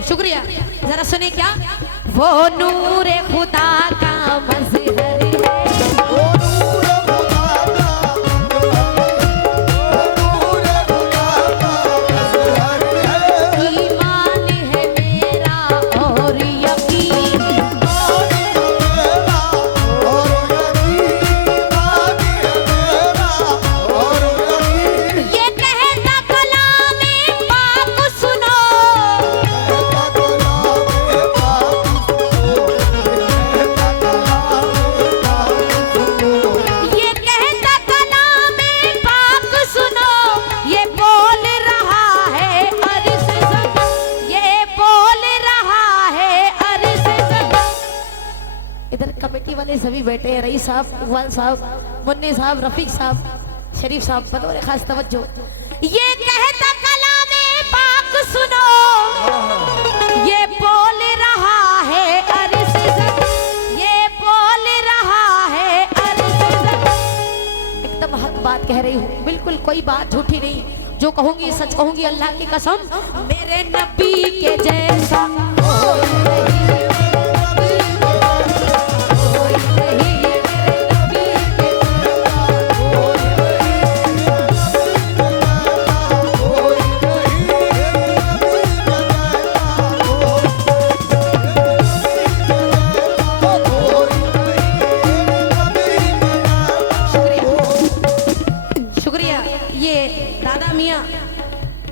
हैं। शुक्रिया। जरा सुने क्या, वो नूर खुदा का मजहर है, सभी बैठे हैं, रईस साहब, इकबाल साहब, मुन्नी साहब, रफीक साहब, शरीफ साहब, बतौर खास तवज्जो। ये कहता कलामे पाक सुनो, ये बोल रहा है अर्श ज़मीन, ये बोल रहा है अर्श ज़मीन। एकदम हक बात कह रही हूँ, बिल्कुल कोई बात झूठी नहीं, जो कहूंगी सच कहूंगी, अल्लाह की कसम। मेरे नबी के जैसा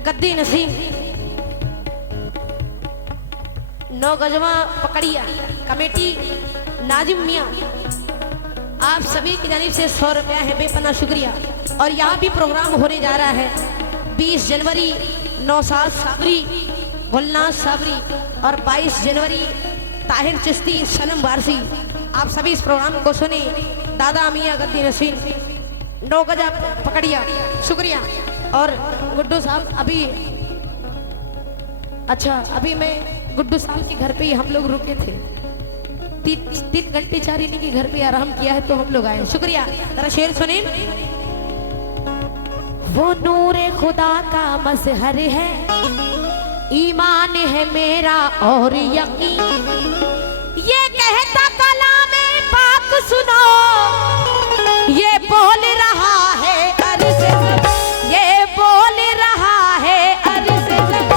गद्दी नसीम 9 गजवा पकड़िया कमेटी नाजिम मियाँ, आप सभी की जानिब से 100 रुपया है, बेपना शुक्रिया। और यहाँ भी प्रोग्राम होने जा रहा है 20 जनवरी नौसाद साबरी, गुलनाज साबरी, और 22 जनवरी ताहिर चिश्ती सनम वारसी। आप सभी इस प्रोग्राम को सुने। दादा मियाँ गद्दी नसीम 9 गजा पकड़िया, शुक्रिया। और गुड्डू साहब अभी, अच्छा अभी मैं गुड्डू साहब के घर पे ही हम लोग रुके थे, 3 घंटे 4 इन्हीं के घर पे आराम किया है, तो हम लोग आए। शुक्रिया। जरा शेर सुने, वो नूरे खुदा का मजहर है, ईमान है मेरा और यकीन, ये कहता कलामे पाक सुनो, ये बोल रहा है अर्श ज़मीन, ये बोल रहा है अर्श ज़मीन,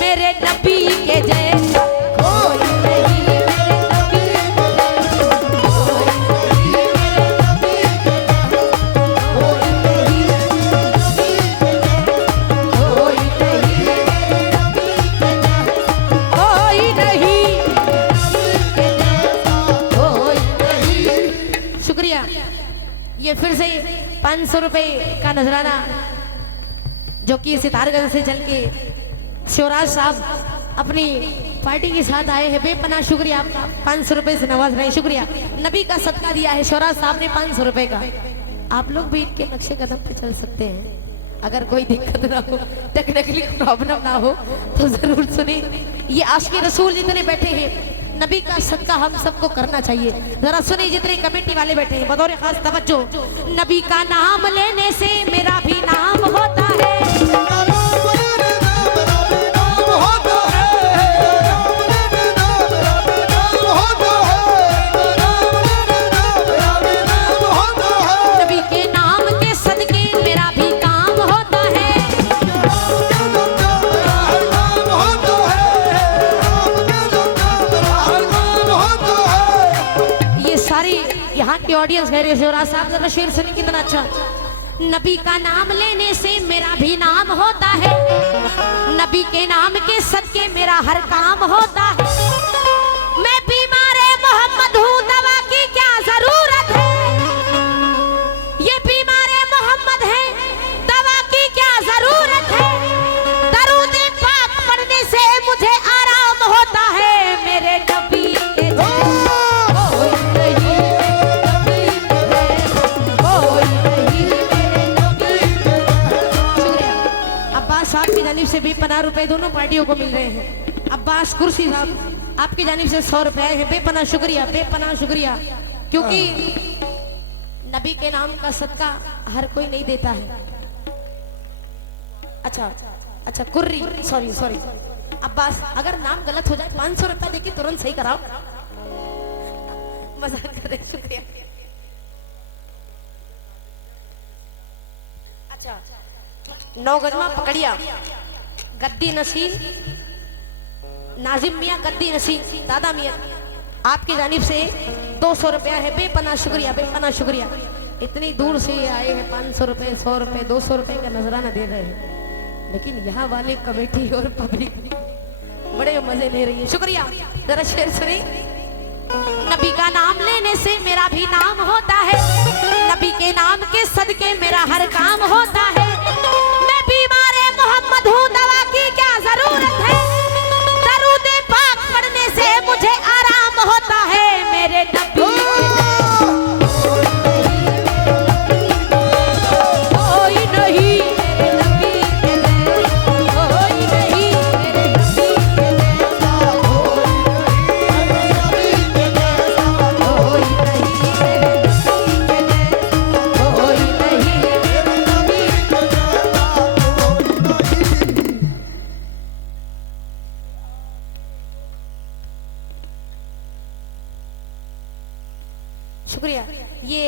मेरे नबी के जैसा कोई नहीं, मेरे नबी के जैसा कोई नहीं, मेरे नबी के जैसा कोई नहीं, कोई नहीं, मेरे नबी के जैसा कोई नहीं, कोई नहीं। शुक्रिया। ये फिर से 500 रुपए का नजराना जो कि सितारगंज से चल के शिवराज साहब अपनी पार्टी के साथ आए हैं, बेपना शुक्रिया आपका, 500 रुपए से नवाज रहे। शुक्रिया। नबी का सदका दिया है शिवराज साहब ने 500 रुपए का। आप लोग भी इनके नक्शे कदम पे चल सकते हैं, अगर कोई दिक्कत ना हो, टेक्निकली प्रॉब्लम ना हो तो जरूर सुने। ये आशिक़ रसूल जितने बैठे हैं, नबी का सदका हम सबको करना चाहिए। जरा सुने जितने कमेटी वाले बैठे हैं, बतौर खास तवज्जो। नबी का नाम लेने से मेरा भी नाम होता है, नबी के नाम के सदके मेरा भी काम होता है, ये सारी यहाँ की ऑडियंस कह रही है शिवराज साहब जरा शेर सुनिए कितना अच्छा। नबी का नाम लेने से मेरा भी नाम होता है, नबी के नाम के सदके मेरा हर काम होता है, मैं बीमार मोहम्मद हूँ, दवा की क्या जरूरत है, ये बीमार मोहम्मद है, दवा की क्या जरूरत है, दरूद पाक पढ़ने से मुझे आराम होता है, मेरे नबी के साहब की जानिब से भी 50 रुपए दोनों पार्टियों को मिल रहे हैं। अब्बास कुर्सी साहब आपकी जानिब से 100 रुपए है, बेपना शुक्रिया, बेपना शुक्रिया। क्योंकि नबी के नाम का सदका हर कोई नहीं देता है। अच्छा अच्छा कुर्री, सॉरी अब्बास, अगर नाम गलत हो जाए 500 रुपया देके तुरंत सही कराओ। मजाक कर रहे, शुक्रिया। अच्छा, 9 गजमा पकड़िया, गद्दी नसीन, नाजिम मियाँ गद्दी नसीन, दादा मियाँ, आपकी जानिब से 200 रुपया है। बेपना शुक्रिया, बेपना शुक्रिया। इतनी दूर से आए हैं, 500 रुपए, 100 रुपए, 200 रुपए का नजराना दे रहे हैं, लेकिन यहाँ वाले कमेटी और पब्लिक बड़े मजे ले रही है। शुक्रिया। जरा शेर सुनी। नबी का नाम लेने से मेरा भी नाम होता है, नबी के नाम के सदके मेरा हर काम होता है। मैं बीमार मोहम्मद हूँ, दवा की क्या जरूरत है, दरूद पाक पढ़ने से मुझे आराम होता है। मेरे नबी शुक्रिया। ये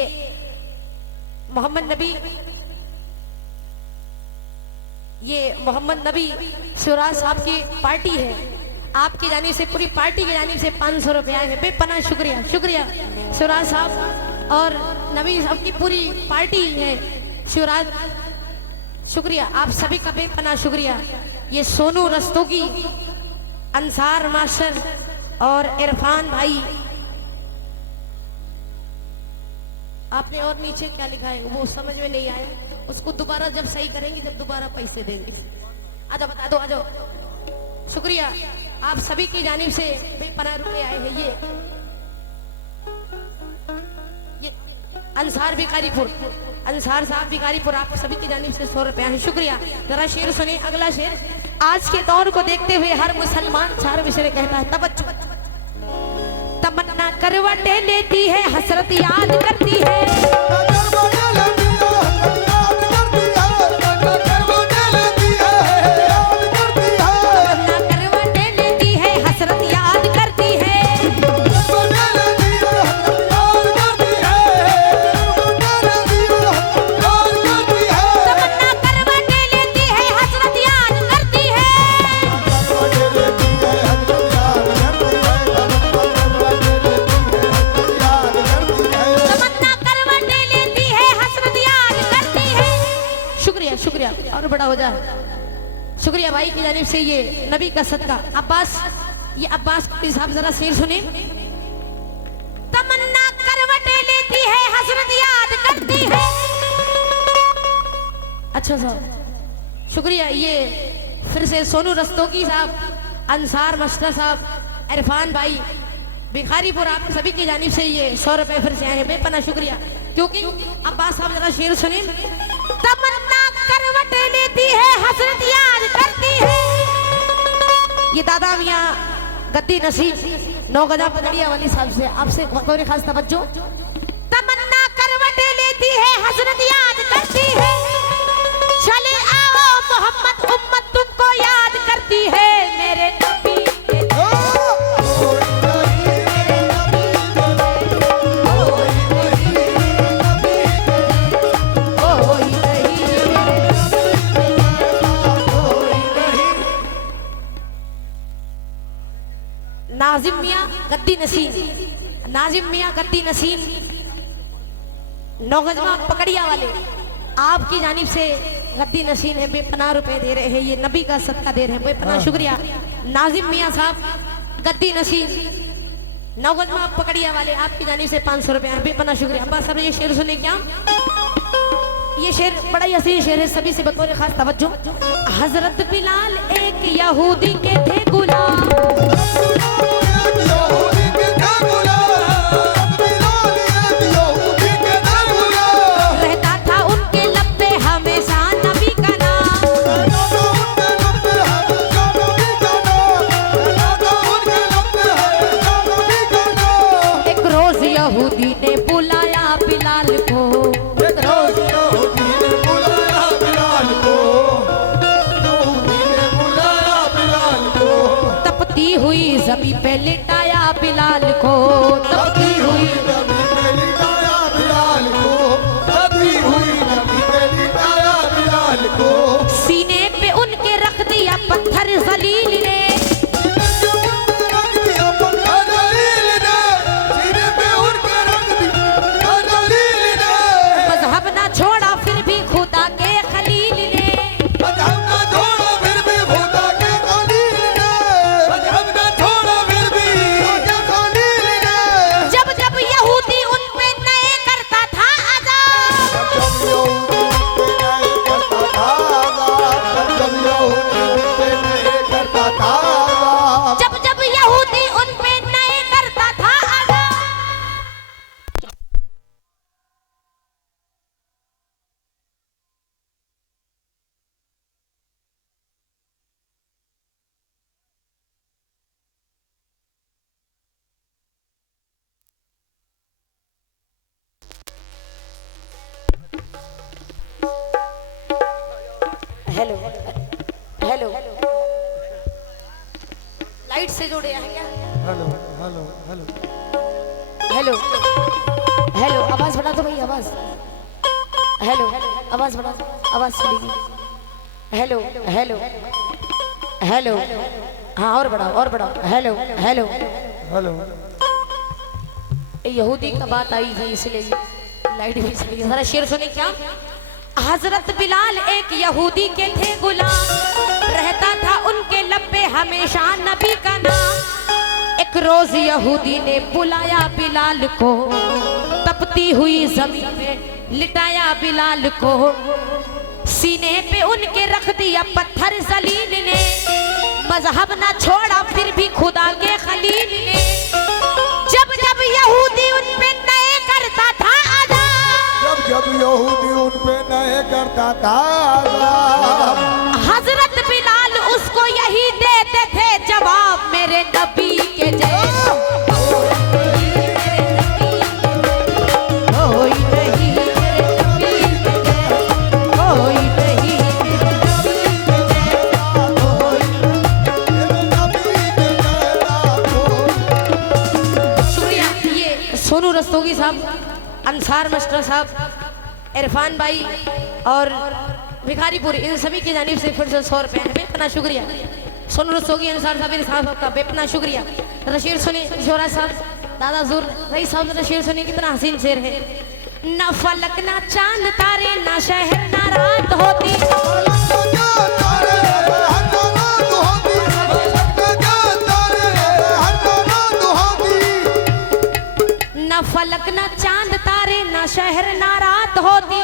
मोहम्मद नबी शिवराज साहब की पार्टी है, आपकी जानिब से, पूरी पार्टी की जानिब से 500 रुपया है। बेपना शुक्रिया, शुक्रिया शिवराज साहब और नबी साहब की पूरी पार्टी है। शिवराज, शुक्रिया आप सभी का बेपना शुक्रिया। ये सोनू रस्तोगी, अंसार मास्टर और इरफान भाई। आपने और नीचे क्या लिखा है वो समझ में नहीं आया, उसको दोबारा जब सही करेंगे, जब दोबारा पैसे देंगे। आजा बता दो, आ जाओ। शुक्रिया आप सभी की जानिब से बेपनाह रुपए आए हैं। ये अंसार भिखारीपुर, अंसार साहब भिखारीपुर, आप सभी की जानिब से 100 रुपया है। शुक्रिया। जरा शेर सुने, अगला शेर। आज के दौर को देखते हुए हर मुसलमान 4 विषय कहता है, तवज्जो। तमन्ना करवटे लेती है, हसरत याद करती है, और बड़ा हो जाए। शुक्रिया भाई की जानिब से ये नबी का सदका। अब्बास, ये अब्बास साहब जरा शेर सुने। तमन्ना करवटे लेती है, हसरत याद करती है। अच्छा साहब शुक्रिया। ये फिर से सोनू रस्तोगी साहब, अंसार मास्टर साहब, इरफान भाई भिखारीपुर, आप सभी की जानिब से ये 100 रुपए फिर से आए हैं। बेपना शुक्रिया। क्योंकि अब्बास साहब जरा शेर सुने। तमन्ना करवटे लेती है, हसरत याद करती है। ये दादा मियाँ गद्दी नसीब 9 गजा पगड़िया वाली साहब से आपसे बतौर खास तवज्जो। तमन्ना करवटे लेती है, हसरत याद करती है। चले आओ मोहम्मद, उम्मत तुमको याद करती है। मेरे नबी नाजिम मियाँ गद्दी नसीम, नाजिम मियाँ गद्दी नसीम 9 गजमा पकड़िया वाले, आपकी जानिब से गद्दी नसीम है, बेपनाह रुपए दे रहे हैं। ये नबी का सदका दे रहे हैं, बेपनाह शुक्रिया। नाजिम मियाँ साहब गद्दी नसीम 9 गजमा पकड़िया वाले, आपकी जानिब से 500 रुपया, बेपनाह शुक्रिया। अब्बास साहब ये शेर सुने क्या? ये शेर बड़ा ही असली शेर है, सभी से बतौर खास तवज्जो। हजरत बिलाल एक यहूदी के थे गुलाम, रहता था उनके लब पे हमेशा नबी का नाम। एक रोज यहूदी ने बुलाया बिलाल को, एक रोज बुलाया बिलाल को, जमी पे लिटाया बिलाल को, तपती हुई जमी पे लिटाया बिलाल को, तपती हुई जमी पे लिटाया बिलाल को। सीने पे उनके रख दिया पत्थर जलील ने, मजहब ना छोड़ा फिर भी खुदा के खलील ने, मजहब ना छोड़ा फिर भी खुदा के खलील ने, मजहब ना छोड़ा फिर भी खुदा के खलील ने। जब जब यहूदी उन पे नए करता था अज़ाब, जब यहूदी उन पे नए करता था, जब जब यहूदी उन पे नए करता था अज़ाब। हेलो हेलो, लाइट से जुड़े हैं क्या? Hello hello hello hello hello, आवाज बढ़ा दो भाई, आवाज। हेलो आवाज बढ़ा दो, आवाज सुनेगी। हेलो हेलो हेलो, हाँ और बढ़ाओ और बढ़ाओ। Hello hello hello. यहूदी का बात आई थी इसलिए लाइट भी चली। जरा शेर सुने क्या? हजरत बिलाल एक यहूदी के थे गुलाम, रहता था उनके लब पे हमेशा नबी का नाम। एक रोज यहूदी ने बुलाया बिलाल को, तपती हुई जमीन में लिटाया बिलाल को, सीने पे उनके रख दिया पत्थर जलील ने, मजहब ना छोड़ा फिर भी खुदा के खलील ने। जब जब यहूदी उन पे नए करता था अज़ाब, जब यहूदी उन पे नए करता था, हजरत बिलाल उसको यही देते थे जवाब, मेरे नबी के जैसा कोई नहीं, मेरे नबी के जैसा कोई नहीं, शुक्रिया। ये सोनू रस्तोगी साहब, अंसार मास्टर साहब, इरफान भाई और भिखारीपुर, इन सभी की जानिब से फिर से 100 रुपये है। बेपना शुक्रिया। सोनू रस्तोगी, अंसार साहब, इरफान साहब का बेपना शुक्रिया। रशीद सुनी जोरा साहब, दादा जुर रईस साहब, रशीद सुनी कितना हसीन शेर है। ना फलक ना चांद तारे, ना शहर ना रात होती, ना फलक ना चांद तारे, ना शहर ना रात होती,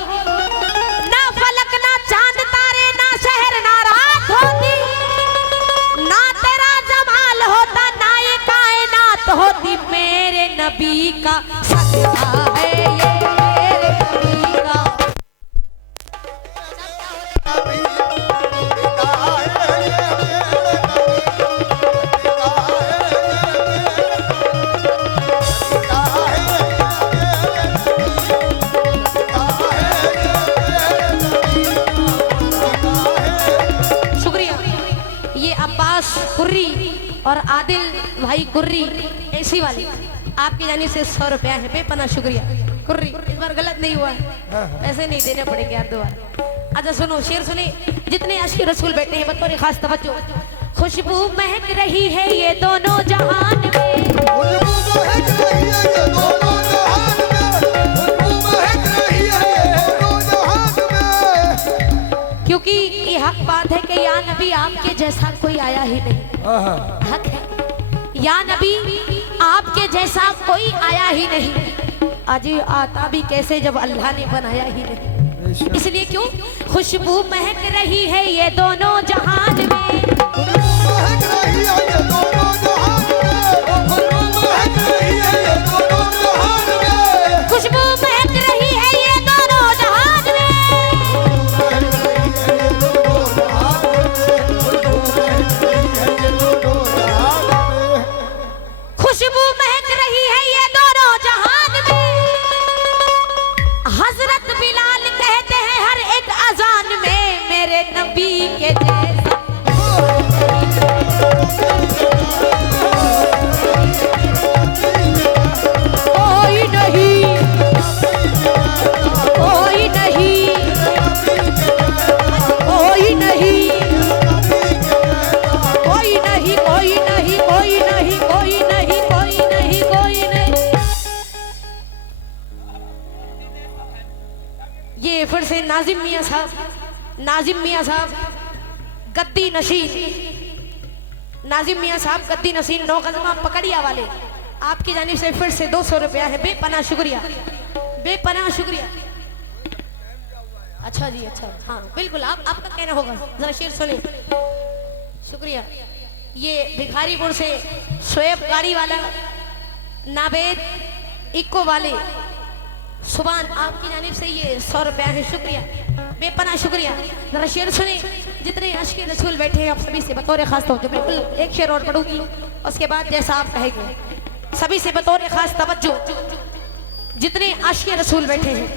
ना फलक ना चांद तारे, ना शहर ना रात होती, ना तेरा जमाल होता, ना ये कायनात होती, मेरे नबी का सदका है ये, मेरे नबी का। कुर्री और आदिल भाई कुर्री ऐसी वाली आपकी जानी से 100 रुपया है। बेपना शुक्रिया कुर्री, इस बार गलत नहीं हुआ, ऐसे नहीं देने पड़ेंगे यार दोबारा। अच्छा सुनो शेर सुने, जितने आशिक रसूल बैठे हैं बतौर खास तवज्जो, खुशबू महक रही है ये दोनों जहान में, क्योंकि ये हक बात है कि या नबी आपके जैसा कोई आया ही नहीं, हक है या नबी आपके जैसा कोई आया ही नहीं। आज आता भी कैसे जब अल्लाह ने बनाया ही नहीं, इसलिए क्यों खुशबू महक रही है ये दोनों जहान में, खुशबू महक रही है ये दोनों जहान में, खुशबू महक रही है ये दोनों जहान में। हजरत बिलाल कहते हैं हर एक अजान में, मेरे नबी के जैसा से नाजिम मियां साहब, गद्दी नशीन, नाजिम मियां साहब गद्दी नशीन 9 कदमा पकड़िया वाले, आपकी जानिब से फिर से 200 रुपया है। बेपनाह शुक्रिया, बेपनाह शुक्रिया। अच्छा जी, अच्छा, हाँ बिल्कुल, आपका कहना होगा, जरा शेर सुने। शुक्रिया। ये भिखारीपुर से शोएब गाड़ी वाला, नावेद इक्को वाले, सुभान, आपकी जानिब से ये 100 रुपया है। शुक्रिया, बेपनाह शुक्रिया। जरा शेर सुने। जितने आशिक़ रसूल बैठे हैं आप सभी से बतौर खास तवज्जो, बिल्कुल एक शेर और पढ़ूंगी, उसके बाद जैसा आप कहेंगे, सभी से बतौर खास तवज्जो। जितने आशिक़ रसूल बैठे हैं,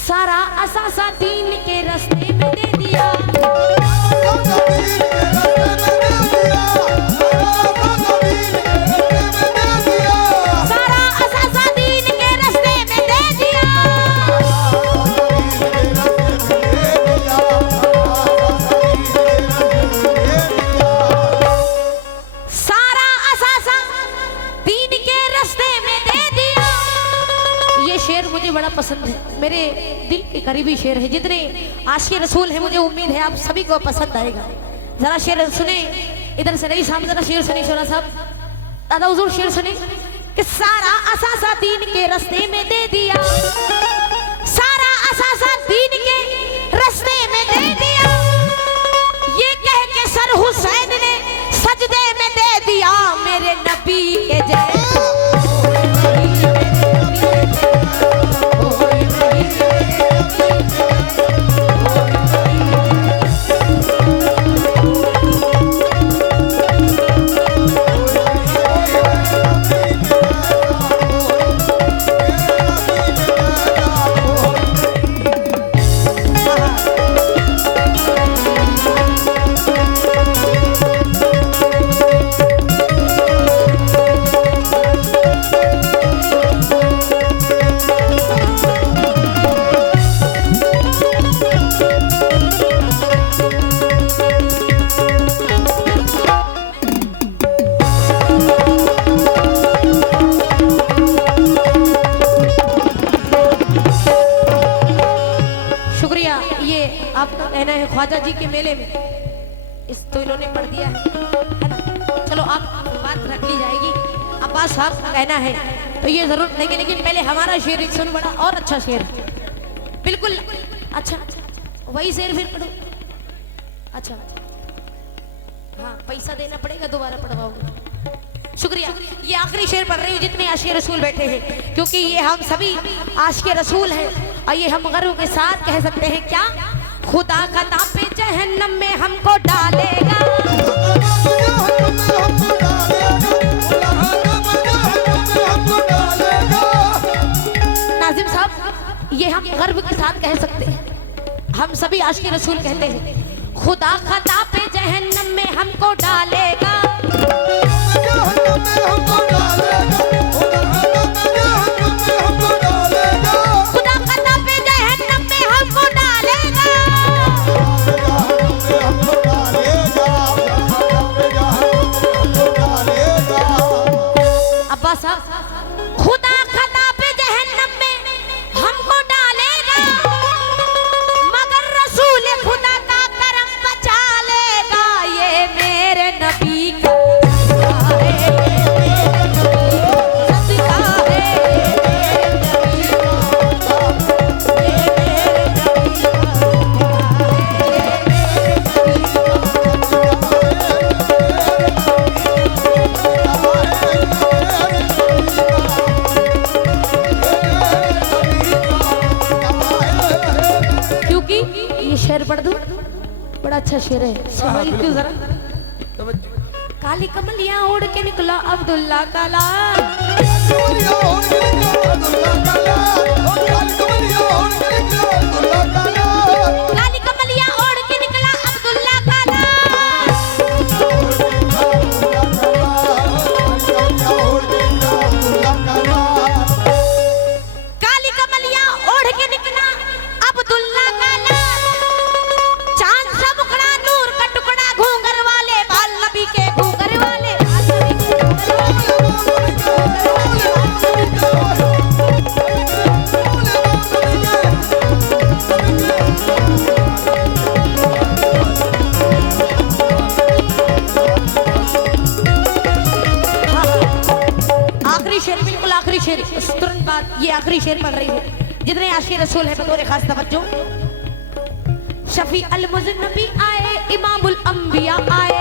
सारा असासा दीन के रास्ते में दे दिया, सारा असासा दीन के रास्ते में दे दिया, सारा असासा दीन के रास्ते में दे दिया। ये शेर मुझे बड़ा पसंद है, मेरे दिल के करीबी शेर है। जितने आशिक़ रसूल है, मुझे उम्मीद है आप सभी को पसंद आएगा। जरा शेर सुने, इधर से रही साहब, जरा शेर सुने, शोरा साहब, दादा हुजूर शेर सुने कि सारा असासा दीन के रास्ते में दे दिया, सारा असासा दीन के रास्ते में दे दिया, ये कह के सर हुसैन ने सजदे में दे दिया, मेरे नबी के जय। आपका कहना है ख्वाजा जी के मेले में, इस तो इन्होंने पढ़ दिया है ना। चलो आप बात रख ली जाएगी। अब्बास साहब का कहना है तो ये जरूर देंगे, लेकिन पहले हमारा शेर एक सुन, बड़ा और अच्छा शेर, बिल्कुल अच्छा, वही शेर फिर पढ़ो। अच्छा हाँ, पैसा देना पड़ेगा, दोबारा पढ़वाओगे। शुक्रिया। ये आखिरी शेर पढ़ रही हूँ जितने आशिक़ रसूल बैठे हैं, क्योंकि ये हम सभी आशिक़ रसूल हैं और ये हम गर्व के साथ कह सकते हैं क्या, खुदा खता पे जहन्नम में हमको डालेगा, नाजिम साहब ये हम गर्व के साथ कह सकते हैं, हम सभी आशिक़ रसूल कहते हैं, खुदा खता पे जहन्नम में हमको डालेगा, खुदा खता पे जहन्नम में हमको डालेगा, अब्बास साहब खुदा खता पे जहन्नम में हमको डालेगा, मगर रसूल खुदा का करम बचा लेगा, ये मेरे नबी का शेर पढ़ दूं, बड़ा अच्छा शेर है, समझ क्यों जरा। काली कमलियां ओढ़ के निकला अब्दुल्ला काला, काली कमलियां ओढ़ के निकला अब्दुल्ला काला, काली कमलियां ओढ़ के निकला अब्दुल्ला काला, आखिरी शेर, बिल्कुल आखिरी शेर, तुरंत बाद ये आखिरी शेर पढ़ रही हूँ। जितने आशिक रसूल है बतौर खास तवज्जो। शफी अल मुज़न्नबी आए, इमामुल अंबिया आए,